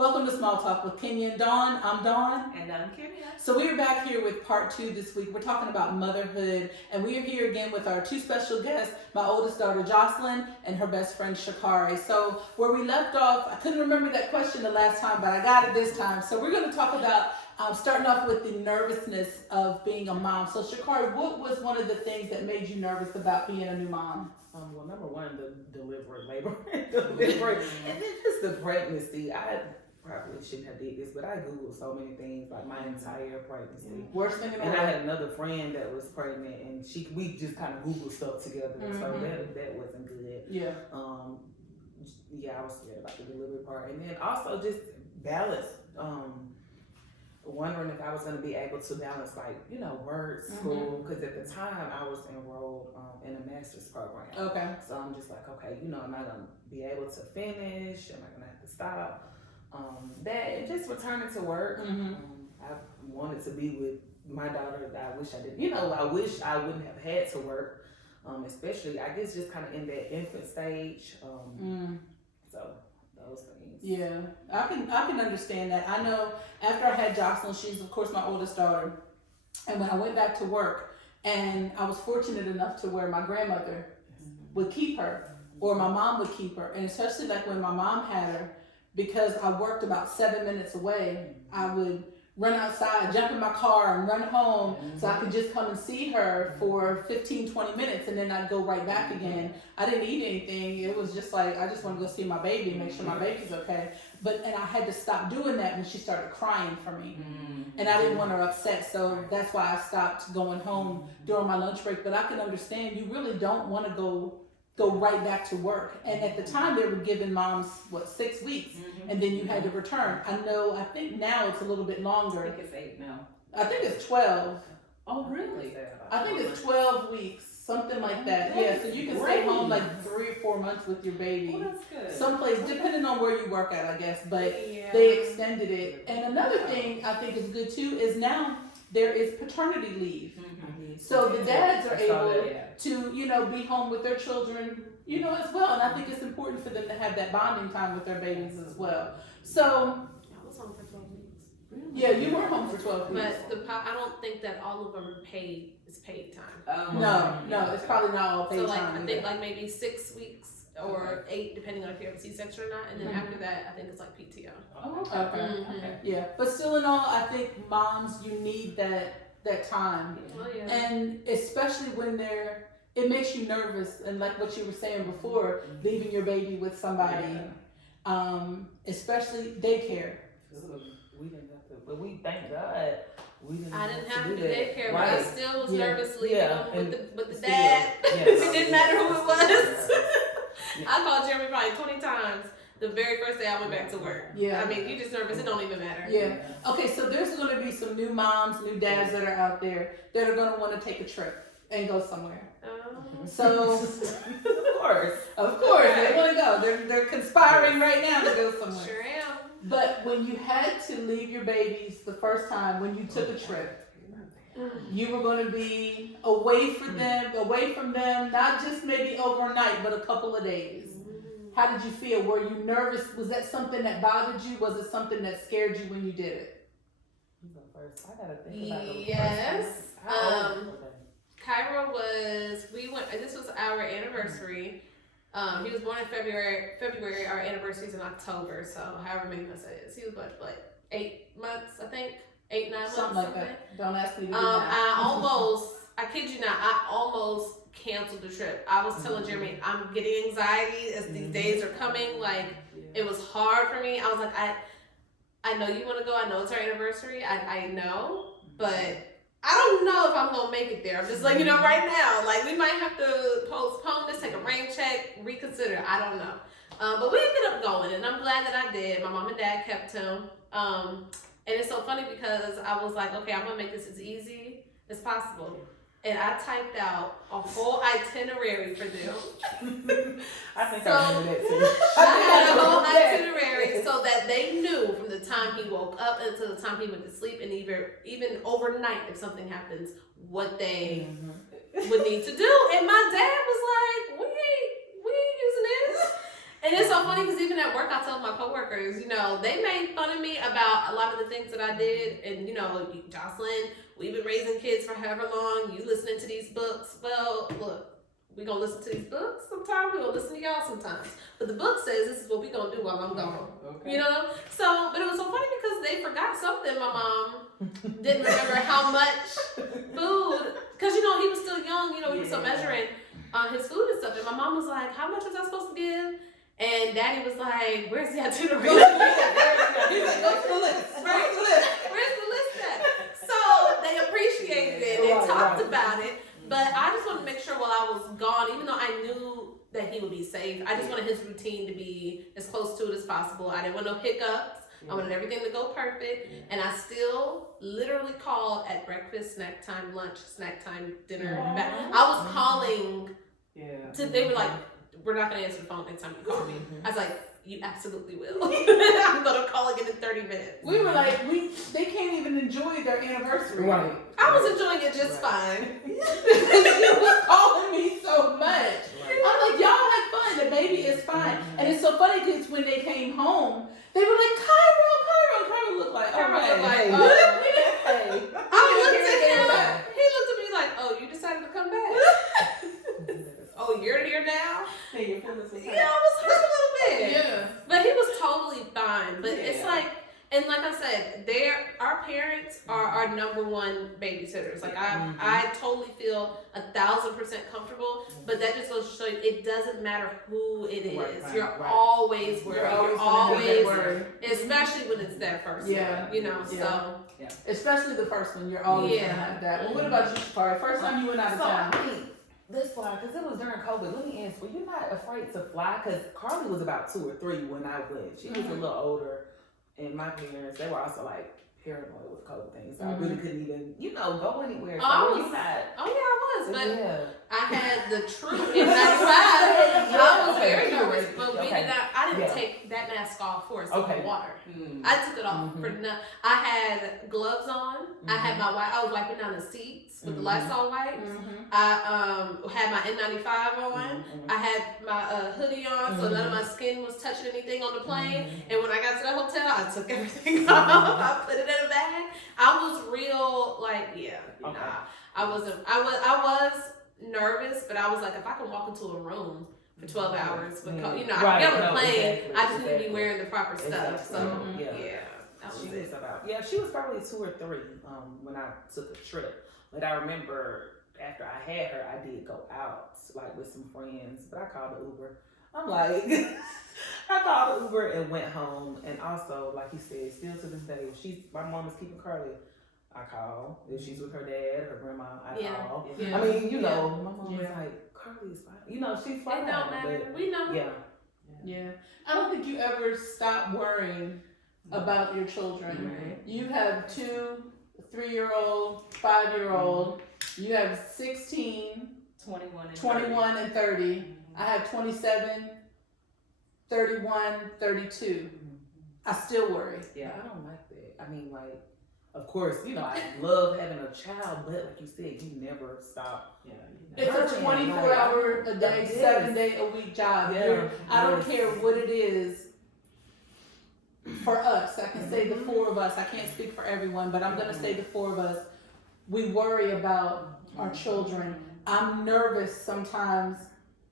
Welcome to Small Talk with Kenya and Dawn. I'm Dawn. And I'm Kenya. So we are back here with part 2 this week. We're talking about motherhood, and we are here again with our 2 special guests, my oldest daughter Jocelyn and her best friend Chakari. So where we left off, I couldn't remember that question the last time, but I got it this time. So we're going to talk about starting off with the nervousness of being a mom. So Chakari, what was one of the things that made you nervous about being a new mom? Well, number one, the labor, and then just the pregnancy. I probably shouldn't have did this, but I Googled so many things like my entire pregnancy. Worst thing in the And world. I had another friend that was pregnant, and we just kind of Googled stuff together, so that wasn't good. Yeah. Yeah, I was scared about the delivery part, and then also just balance. Wondering if I was going to be able to balance, work, school, because at the time I was enrolled in a master's program. Okay. So I'm just like, okay, am I going to be able to finish? Am I going to have to stop? And just returning to work. I wanted to be with my daughter. I wish I didn't. I wish I wouldn't have had to work, especially, I guess, just kind of in that infant stage. So those things. Yeah, I can understand that. I know after I had Jocelyn, she's of course my oldest daughter, and when I went back to work, and I was fortunate enough to where my grandmother would keep her, or my mom would keep her, and especially like when my mom had her, because I worked about 7 minutes away, I would run outside, jump in my car and run home so I could just come and see her for 15, 20 minutes, and then I'd go right back again. I didn't eat anything. It was just like, I just want to go see my baby, make sure my baby's okay. And I had to stop doing that when she started crying for me. And I didn't want her upset, so that's why I stopped going home during my lunch break. But I can understand, you really don't want to go right back to work. And at the time they were giving moms 6 weeks, and then you had to return. I think now it's a little bit longer. I think it's 8 now. I think it's 12. Oh, really? I think it's 12 weeks, something like that. Yeah, so you can stay home like 3 or 4 months with your baby. Oh, that's good. Someplace, depending on where you work at, I guess, but they extended it. And another thing I think is good too is now there is paternity leave. So the dads are able to, be home with their children, as well. And I think it's important for them to have that bonding time with their babies as well. So, I was home for 12 weeks. yeah, you were home for 12 weeks. But I don't think that all of them are paid time. No, it's probably not all paid so time. I think maybe 6 weeks or 8, depending on if you have a C-section or not. And then after that, I think it's like PTO. Oh, Okay. Yeah, but still in all, I think moms, you need that time. Oh, yeah. And especially when it makes you nervous, and like what you were saying before, leaving your baby with somebody, especially daycare. We didn't have to, but we thank God we didn't. I didn't have to do that. daycare, Right. but I still was nervous leaving them with the still, dad. yes. It didn't matter who it was. I called Jeremy probably 20 times the very first day I went back to work. Yeah. I mean, you're just nervous, it don't even matter. Yeah. Okay, so there's going to be some new moms, new dads that are out there that are going to want to take a trip and go somewhere. So, of course, they want to go. They're conspiring right now to go somewhere. Sure am. But when you had to leave your babies the first time, when you took a trip, you were going to be away from them, not just maybe overnight, but a couple of days. How did you feel? Were you nervous? Was that something that bothered you? Was it something that scared you when you did it? I gotta think about it. Yes. Cairo this was our anniversary. He was born in February, our anniversary is in October, so however many months it is. He was like 8 months, I think. 8, 9 months. Something like that. Don't ask me to do that. I kid you not, I almost canceled the trip. I was telling Jeremy, I'm getting anxiety as these days are coming. It was hard for me. I was like, I know you want to go. I know it's our anniversary. I know, but I don't know if I'm gonna make it there. I'm just right now, we might have to postpone this, take a rain check, reconsider. I don't know. But we ended up going, and I'm glad that I did. My mom and dad kept him. And it's so funny because I was like, okay, I'm gonna make this as easy as possible. And I typed out a whole itinerary for them. I think I remember that too. I had a whole itinerary so that they knew from the time he woke up until the time he went to sleep, and even overnight if something happens, what they would need to do. And my dad was like, we ain't using this. And it's so funny because even at work, I tell my coworkers, you know, they made fun of me about a lot of the things that I did. And, you know, Jocelyn, we've been raising kids for however long. You listening to these books. Well, look, we going to listen to these books sometimes. we going to listen to y'all sometimes. But the book says this is what we going to do while I'm gone. Okay. You know? So, but it was so funny because they forgot something. My mom didn't remember how much food. Because, you know, he was still young. You know, he was still measuring his food and stuff. And my mom was like, how much was I supposed to give? And Daddy was like, where's the itinerary? He's like, go to the list. Right? Where's the list at? So they appreciated it and talked about it. But I just wanted to make sure while I was gone, even though I knew that he would be safe, I just wanted his routine to be as close to it as possible. I didn't want no hiccups. I wanted everything to go perfect. And I still literally called at breakfast, snack time, lunch, snack time, dinner. I was calling. They were like, we're not going to answer the phone next time you call me. I was like, you absolutely will. I'm going to call again in 30 minutes. We were like, they can't even enjoy their anniversary. Right. I was enjoying it just fine. She was calling me so much. I'm like, y'all had fun. The baby is fine. And it's so funny because when they came home, they were like, Cairo looked like, Cairo okay. looked like, Hey. I looked at him. He looked at me like, oh, you decided to come back. Oh, you're here now? Hey, you're feeling some Yeah, I was hurt a little bit. Yeah. But he was totally fine. But it's like, and like I said, our parents are our number one babysitters. Like I totally feel 1,000% comfortable. But that just goes to show you, it doesn't matter who it is. You're always worried. You're always, especially when it's their first one. You know, so. Especially the first one, you're always gonna have that. Well, what about you, Chakari? First time you went out of town. This fly, because it was during COVID. Let me ask, were you not afraid to fly? Because Carly was about 2 or 3 when I went. She was a little older, and my parents, they were also like paranoid with COVID things. So I really couldn't even, go anywhere. So I was, but I had the true N95. I was very nervous, but I didn't take that mask off for a sip of water. I took it off for nothing. I had gloves on. I had I was wiping down the seats with the Lysol wipes. I had my N95 on. I had my hoodie on, so none of my skin was touching anything on the plane. And when I got to the hotel, I took everything off. I put it in a bag. I was real, I wasn't. I was nervous, but I was like, if I can walk into a room for 12 hours, I can get on a plane. I just need to be wearing the proper stuff. So that was it. She was probably 2 or 3 when I took a trip. But I remember after I had her, I did go out with some friends, but I called the Uber. I'm like, I called the Uber and went home. And also, like you said, still to this day, if my mom is keeping Carly, I call. If she's with her dad, her grandma, I call. Yeah. I mean, my mom was like, Carly's fine. She's fine. It don't matter. We know. Yeah. I don't think you ever stop worrying about your children. Right. You have 2 3-year-old, 5-year-old. You have 16, 21 and 30. I have 27, 31, 32. I still worry. Yeah, I don't like that. I mean, of course, I love having a child, but like you said, you never stop. It's a 24-hour a day, 7-day-a-week job. I don't care what it is. For us, I can say the 4 of us. I can't speak for everyone, but I'm going to say the 4 of us. We worry about our children. I'm nervous sometimes,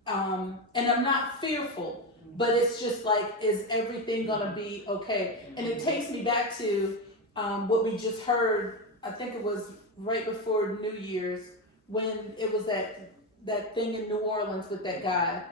and I'm not fearful, but it's just like, is everything going to be okay? And it takes me back to what we just heard. I think it was right before New Year's when it was that thing in New Orleans with that guy.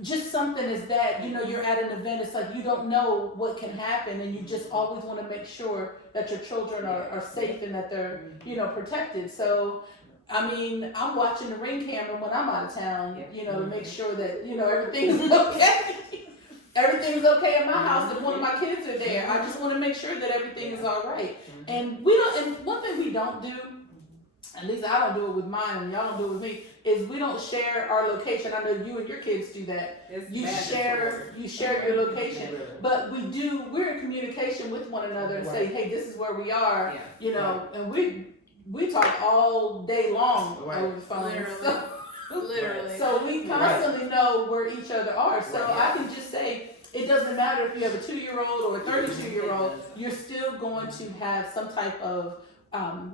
Just something is that, you're at an event, it's like you don't know what can happen, and you just always want to make sure that your children are safe and that they're, protected. So, I mean, I'm watching the Ring camera when I'm out of town, to make sure that, everything's okay. Everything's okay in my house if one of my kids are there. I just want to make sure that everything is all right. And one thing we don't do, at least I don't do it with mine and y'all don't do it with me, is we don't share our location. I know you and your kids do that. You share your location. But we're in communication with one another and say, hey, this is where we are, and we talk all day long over the phone. Literally. So we constantly know where each other are. So I can just say, it doesn't matter if you have a 2-year-old or a 32-year-old, you're still going to have some type of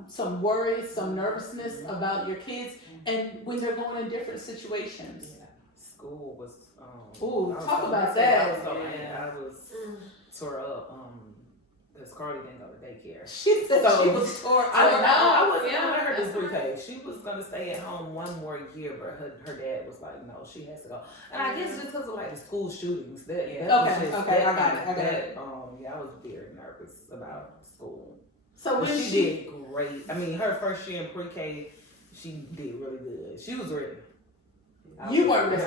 some worry, some nervousness about your kids, and when they're going in different situations. School was. Ooh, I was talk so- about I that. I was tore up. Because Carly didn't go to daycare. She said So- she was tore I up. wasn't Yeah, gonna let her do that's pre-K. She was gonna stay at home one more year, but her dad was like, no, she has to go. And I guess just because of like the school shootings, that was Okay, just, okay, that I got kinda- it, I got that, yeah, I was very nervous about school. So But when she did great. I mean, her first year in pre-K, she did really good. She was ready. You weren't ready.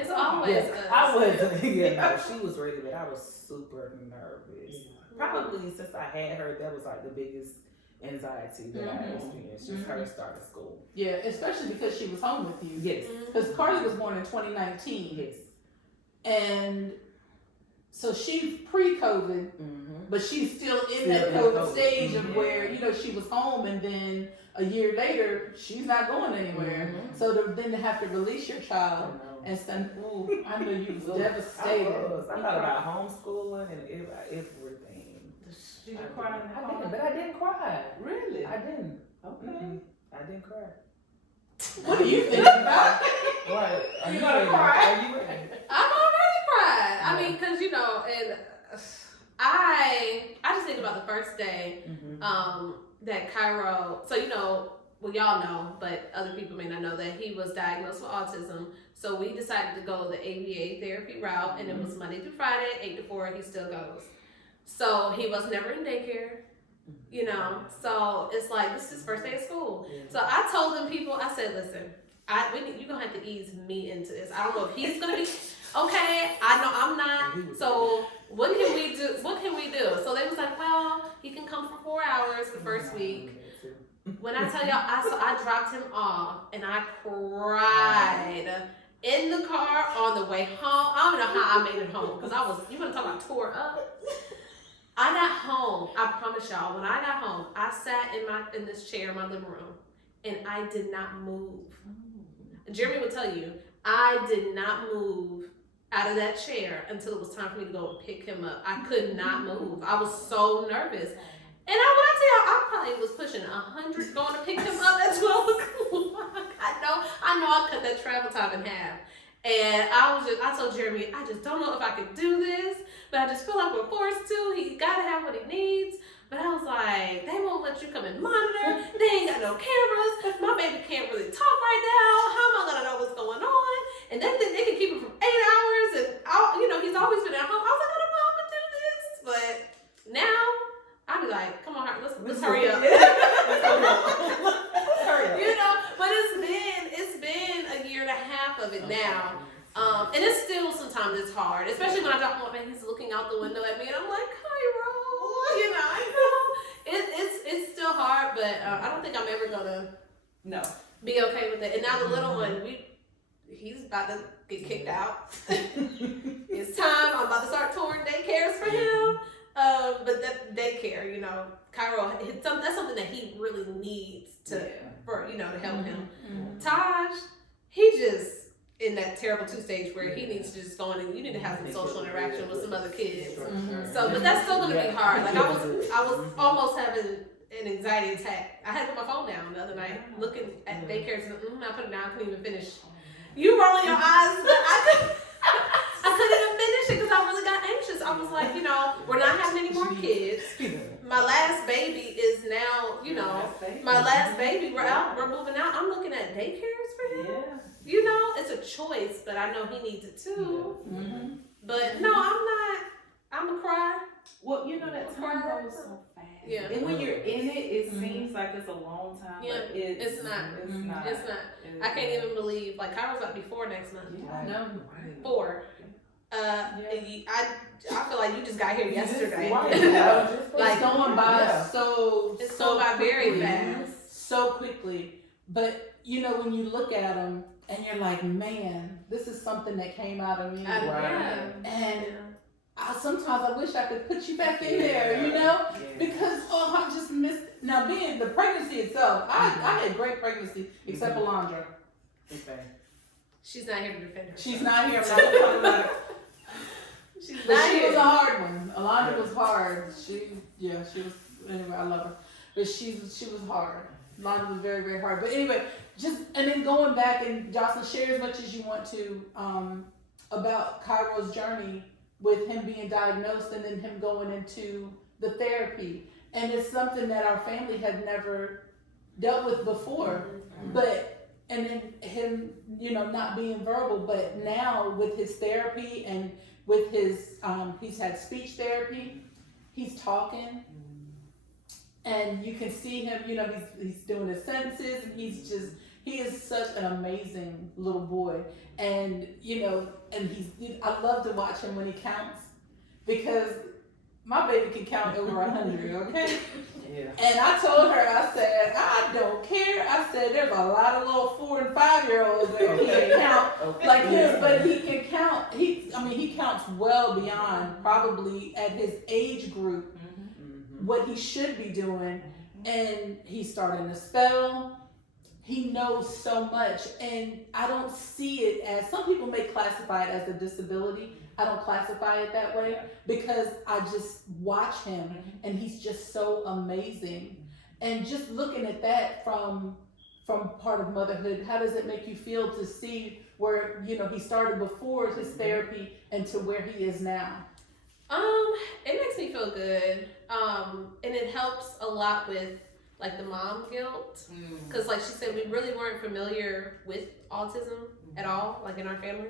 It's always Yeah, us. I wasn't. Yeah, no, she was ready, but I was super nervous. Probably since I had her, that was like the biggest anxiety that I experienced. Just her starting school. Yeah, especially because she was home with you. Yes. Because Carly was born in 2019. Yes. And so she's pre-COVID, but she's still in that Still in COVID COVID. stage of where, you know, she was home and then a year later, she's not going anywhere. So then to have to release your child and send, ooh, I know you was devastated. I thought about homeschooling and everything. Did you cry in the I car? didn't, but I didn't cry. Really? I didn't. Okay. I didn't cry. What do you think about? What? Are You you gonna ready? cry? Are you ready? I'm already cried. I mean, because, you know, and I just think about the first day that Cairo, so, you know, well, y'all know, but other people may not know that he was diagnosed with autism. So we decided to go the ABA therapy route, and it was Monday through Friday, 8 to 4, he still goes. So he was never in daycare, you know, so it's like, this is his first day of school. So I told them people, I said, listen, you're going to have to ease me into this. I don't know if he's going to be okay. I know I'm not. So what can we do? So they was like, well, he can come for 4 hours the first week. When I tell y'all, I dropped him off and I cried in the car on the way home. I don't know how I made it home because you want to talk about tore up? I got home, I promise y'all, when I got home, I sat in this chair in my living room and I did not move. Jeremy will tell you, I did not move out of that chair until it was time for me to go and pick him up. I could not move. I was so nervous. And when I tell y'all, I probably was pushing 100 going to pick him up at 12 o'clock. I know I cut that travel time in half. And I told Jeremy, I just don't know if I could do this, but I just feel like we're forced to. He gotta have what he needs. But I was like, they won't let you come and monitor. They ain't got no cameras. My baby can't really talk right now. How am I gonna know what's going on? And they think they can keep him from 8 hours, and he's always been at home. I was like, I don't know how I'm gonna do this, but now I'd be like, come on, let's hurry up. You know, but it's been a year and a half of it now. And it's still sometimes it's hard, especially when I drop him off and he's looking out the window at me and I'm like, Cairo, you know, it's still hard, but I don't think I'm ever gonna be okay with it. And now the little one, he's about to get kicked out. It's time. I'm about to start touring daycares for him. But that daycare, you know, Cairo, that's something that he really needs to help him. Taj, he just in that terrible 2-stage where he needs to just go in and you need to have some social interaction with some other kids. So, but that's still gonna be hard. Like I was almost having an anxiety attack. I had to put my phone down the other night, looking at daycares, and I put it down. I couldn't even finish. You rolling your eyes, but I couldn't even finish it because I really got anxious. I was like, we're not having any more kids. My last baby is now, my last baby. We're moving out. I'm looking at daycares for him. Yeah. It's a choice, but I know he needs it too. But no, I'm not. I'm a cry. Well, that time goes so fast. Yeah. And when you're in it seems like it's a long time. Yeah, But it's not. It's not. It's not. I can't even believe. Like Kyra's about to be 4 next month. Yeah, I know. 4. I feel like you just got here yesterday. It's going by It's going by very fast. So quickly. But when you look at them and you're like, man, this is something that came out of me. And sometimes I wish I could put you back in there, because I just missed. Now being the pregnancy itself, I had great pregnancy except Alondra. She's not here to defend herself. She's not here. I'm not talking about it. She's But not she here. was a hard one. Alana was hard. She was. Anyway, I love her, but she was hard. Alana was very, very hard. But anyway, and then going back and Jocelyn, share as much as you want to about Cairo's journey with him being diagnosed and then him going into the therapy, and it's something that our family had never dealt with before, but and then him, not being verbal, but now with his therapy and with his, he's had speech therapy, he's talking, and you can see him, he's doing his sentences, and he is such an amazing little boy, and and I love to watch him when he counts, because my baby can count over 100, okay? Yeah. And I told her, I said, I don't care. I said, there's a lot of little 4 and 5-year-olds that can't count like him, but he can count. He counts well beyond probably at his age group what he should be doing. And he's starting to spell. He knows so much. And I don't see it as, some people may classify it as a disability. I don't classify it that way because I just watch him and he's just so amazing. And just looking at that from part of motherhood, how does it make you feel to see where, he started before his therapy and to where he is now? It makes me feel good. And it helps a lot with like the mom guilt. Cause like she said, we really weren't familiar with autism at all, like in our family.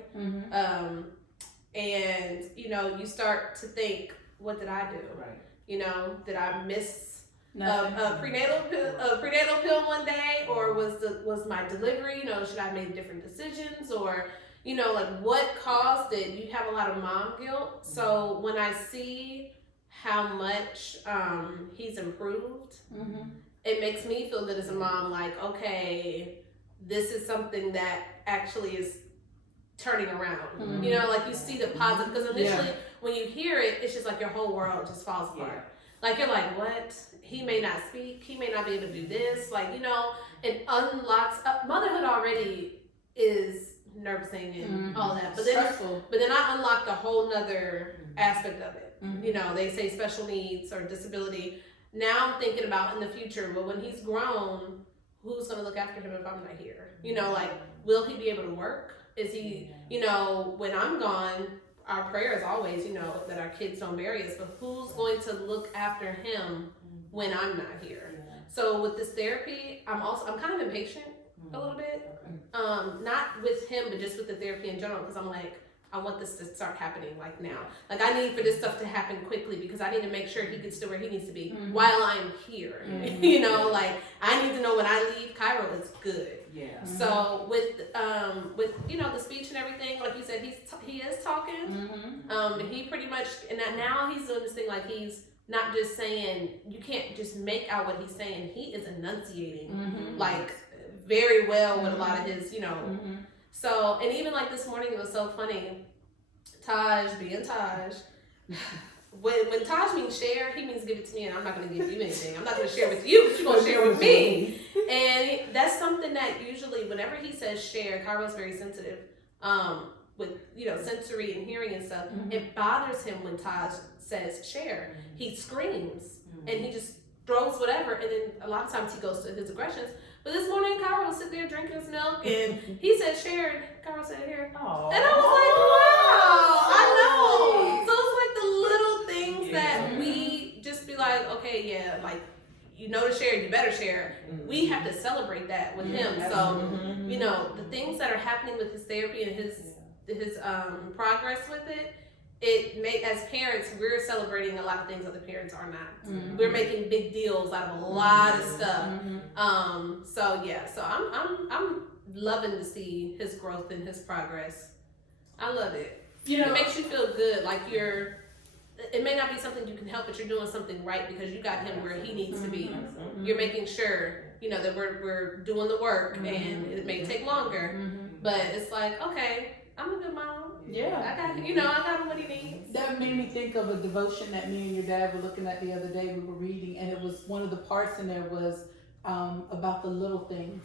And you start to think, what did I do? Right. Did I miss a prenatal pill one day, or was my delivery? Should I have made different decisions, or like what caused it? You have a lot of mom guilt. So when I see how much he's improved, it makes me feel good as a mom. Like, okay, this is something that actually is turning around. Like you see the positive, because initially when you hear it, it's just like your whole world just falls apart. Like you're like, what? He may not speak, he may not be able to do this, like, it unlocks motherhood already is nerve-wracking and all that, but then I unlocked a whole nother aspect of it. They say special needs or disability. Now I'm thinking about in the future, but when he's grown, who's going to look after him if I'm not here? Like, will he be able to work? Is he, when I'm gone, our prayer is always, that our kids don't bury us, but who's going to look after him when I'm not here? So with this therapy, I'm kind of impatient a little bit. Not with him, but just with the therapy in general, because I'm like, I want this to start happening like now. Like I need for this stuff to happen quickly because I need to make sure he gets to where he needs to be while I'm here. Like I need to know when I leave, Cairo is good. Yeah. So with the speech and everything, like you said, he is talking. He pretty much, and now he's doing this thing like he's not just saying, you can't just make out what he's saying. He is enunciating like very well with a lot of his, So, and even like this morning, it was so funny. Taj being Taj. When Taj means share, he means give it to me, and I'm not going to give you anything. I'm not going to share with you, but you're going to share with me. And that's something that usually, whenever he says share, Cairo's very sensitive with, sensory and hearing and stuff. It bothers him when Taj says share. He screams, and he just throws whatever, and then a lot of times he goes to his aggressions. But this morning, Cairo was sitting there drinking his milk, and he said share, and Cairo said here. Aww. And I was like, wow, I know. So it's like the little things that we just be like, okay, yeah, like, to share, you better share. We have to celebrate that with him. So, the things that are happening with his therapy and his progress with it, as parents, we're celebrating a lot of things other parents are not. We're making big deals out of a lot of stuff. So I'm loving to see his growth and his progress. I love it. It makes you feel good, like it may not be something you can help, but you're doing something right because you got him where he needs to be. You're making sure, that we're doing the work, and it may take longer, but it's like, okay, I'm a good mom. Yeah. I got him what he needs. That made me think of a devotion that me and your dad were looking at the other day. We were reading, and it was one of the parts in there was about the little things.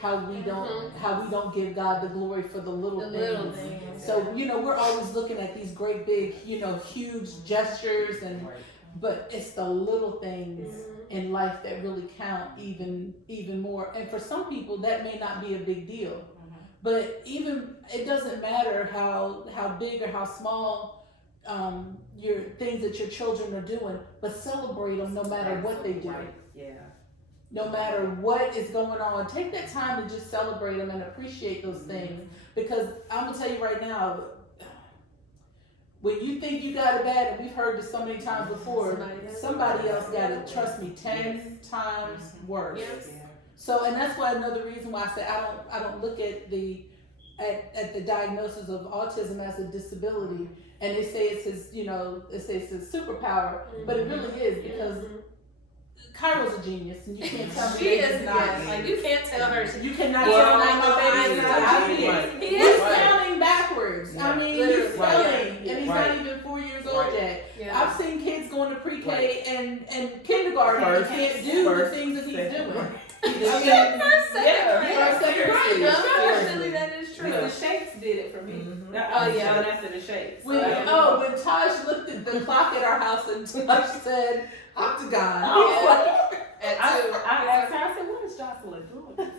how we don't give God the glory for the little things. things. So, you know, we're always looking at these great big, you know, huge gestures but it's the little things in life that really count even more. And for some people that may not be a big deal. But even it doesn't matter how big or how small your things that your children are doing, but celebrate them no matter what they do. Yeah. No matter what is going on, take that time to just celebrate them and appreciate those things. Because I'm gonna tell you right now, when you think you got it bad, and we've heard this so many times before, somebody else got it. Trust me, 10 times worse. Yes. So, and that's why another reason why I say I don't look at the diagnosis of autism as a disability, and they say it's his, you know, they say it's his superpower, but it really is because Cairo's a genius, and you can't tell me She that is he's not. Like you can't tell her. You cannot Well, tell me my baby is not a genius. He He's is. spelling backwards. I mean, he's Literally. spelling, and he's not Right. even 4 years old yet. Yeah. I've seen kids going to pre-K and kindergarten and can't do the things that he's doing. First, second grade. Unfortunately, that is true. The shakes did it for me. Oh, yeah. Going after the shakes. When Taj looked at the clock at our house and Taj said, "Octagon." At 2. I asked her, I said, what is Jocelyn doing?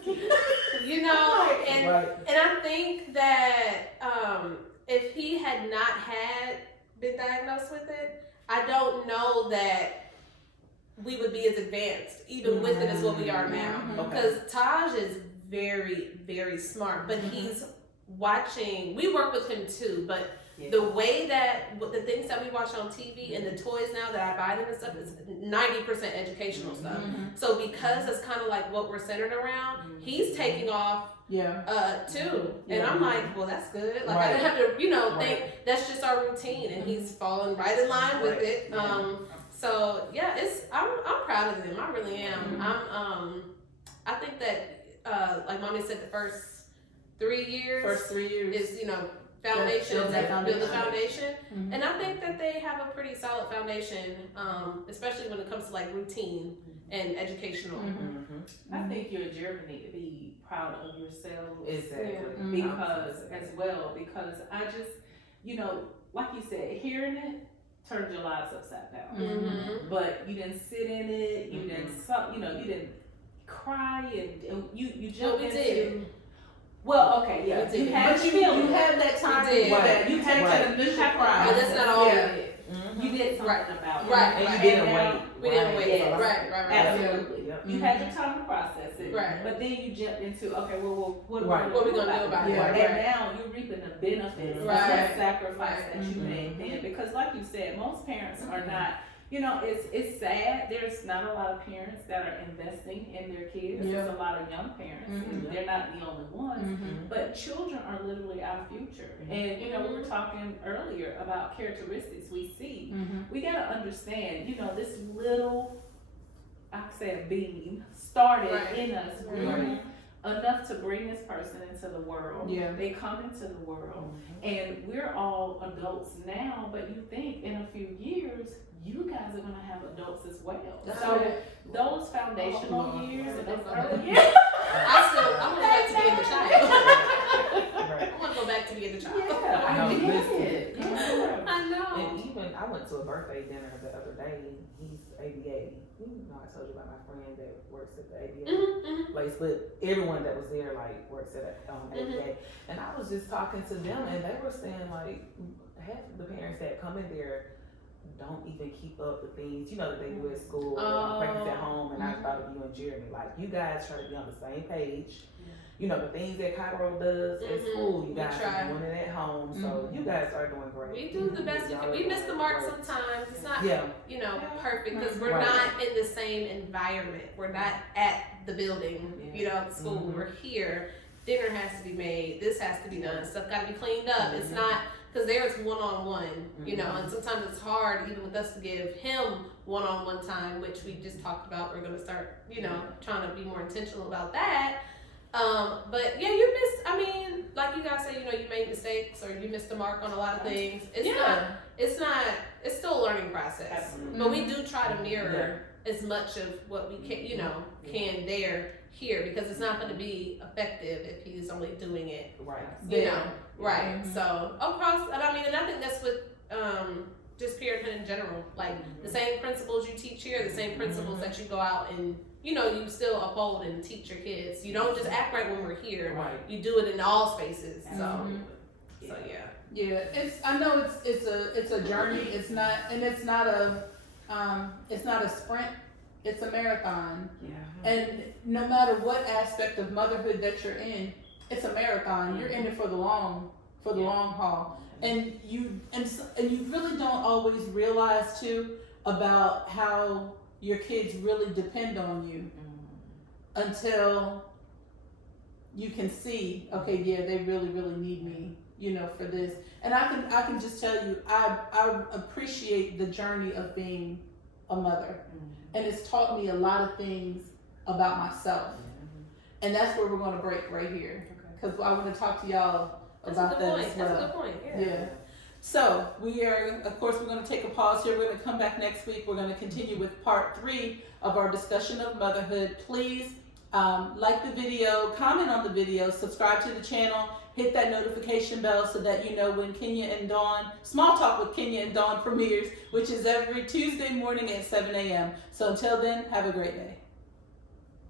You know, and I think that if he had not been diagnosed with it, I don't know that we would be as advanced, even with it, as what we are now. Because Taj is very, very smart, but he's watching. We work with him too, but the way that the things that we watch on TV and the toys now that I buy them and stuff is 90% educational stuff. So because it's kind of like what we're centered around, he's taking off too. And I'm like, well, that's good. Like I didn't have to, you know, think that's just our routine, and he's falling right in line with it. So yeah, I'm proud of them. I really am. I think that like Mommy said, the first 3 years is, you know, foundation, build the foundation. And I think that they have a pretty solid foundation, especially when it comes to like routine and educational. I think you and Jeremy need to be proud of yourselves. Exactly. Because I just, you know, like you said, hearing it turned your lives upside down. But you didn't sit in it, you didn't, you know, you didn't cry and you jumped into it. Well, okay, yeah. You had that time to do that. You had that initial cry. But that's not all we did. You did something about it. Right. And you didn't wait. We didn't wait. Yes. Right. Absolutely. You had your time to process it. Right. But then you jumped into, okay, well, what are we gonna do about it? And now you're reaping the benefits of that sacrifice that you made then. Because like you said, most parents are not, you know, it's sad. There's not a lot of parents that are investing in their kids. There's a lot of young parents. And they're not the only ones. But children are literally our future. And, you know, we were talking earlier about characteristics we see. We got to understand, you know, this little, I say a being, started in us, grew enough to bring this person into the world. They come into the world. And we're all adults now, but you think in a few years, you guys are gonna have adults as well. So those foundational years and those early years. I want back to being the child. I want to go back to being the child. I know. And even I went to a birthday dinner the other day. He's ABA. You know, I told you about my friend that works at the ABA place, but everyone that was there like works at ABA. And I was just talking to them, and they were saying like half of the parents that come in there don't even keep up the things, you know, that they do at school, practice at home. And I thought of you and Jeremy, like you guys try to be on the same page. You know, the things that Cairo does at school, you guys are doing it at home. So you guys are doing great. We do the best we can. We miss the mark sometimes. It's not, you know, perfect because we're not in the same environment. We're not at the building, you know, at the school. We're here. Dinner has to be made. This has to be done. Stuff got to be cleaned up. It's not, because there's one-on-one, you know, and sometimes it's hard even with us to give him one-on-one time, which we just talked about. We're going to start, you know, trying to be more intentional about that. But yeah, you miss, I mean, like you guys say, you know, you made mistakes or you missed the mark on a lot of things. It's still a learning process. But we do try to mirror as much of what we can, you know, can there here, because it's not going to be effective if he's only doing it, Right. you know, right. Mm-hmm. So across, and I mean, and I think that's with just parenthood in general, like the same principles you teach here, the same principles that you go out and, you know, you still uphold and teach your kids. You don't just act right when we're here. Right. You do it in all spaces. So, Mhm. so yeah. Yeah, I know it's a journey. It's not a sprint. It's a marathon. Yeah. And no matter what aspect of motherhood that you're in, it's a marathon. You're in it for the long haul. And you really don't always realize too about how your kids really depend on you until you can see, okay, yeah, they really, really need me, you know, for this. And I can just tell you, I appreciate the journey of being a mother. And it's taught me a lot of things about myself. And that's where we're going to break right here. Because I want to talk to y'all about that as well. That's a good point. Yeah. So we're going to take a pause here. We're going to come back next week. We're going to continue with part 3 of our discussion of motherhood. Please like the video, comment on the video, subscribe to the channel, hit that notification bell so that you know when Kenya and Dawn, Small Talk with Kenya and Dawn premieres, which is every Tuesday morning at 7 a.m. So until then, have a great day.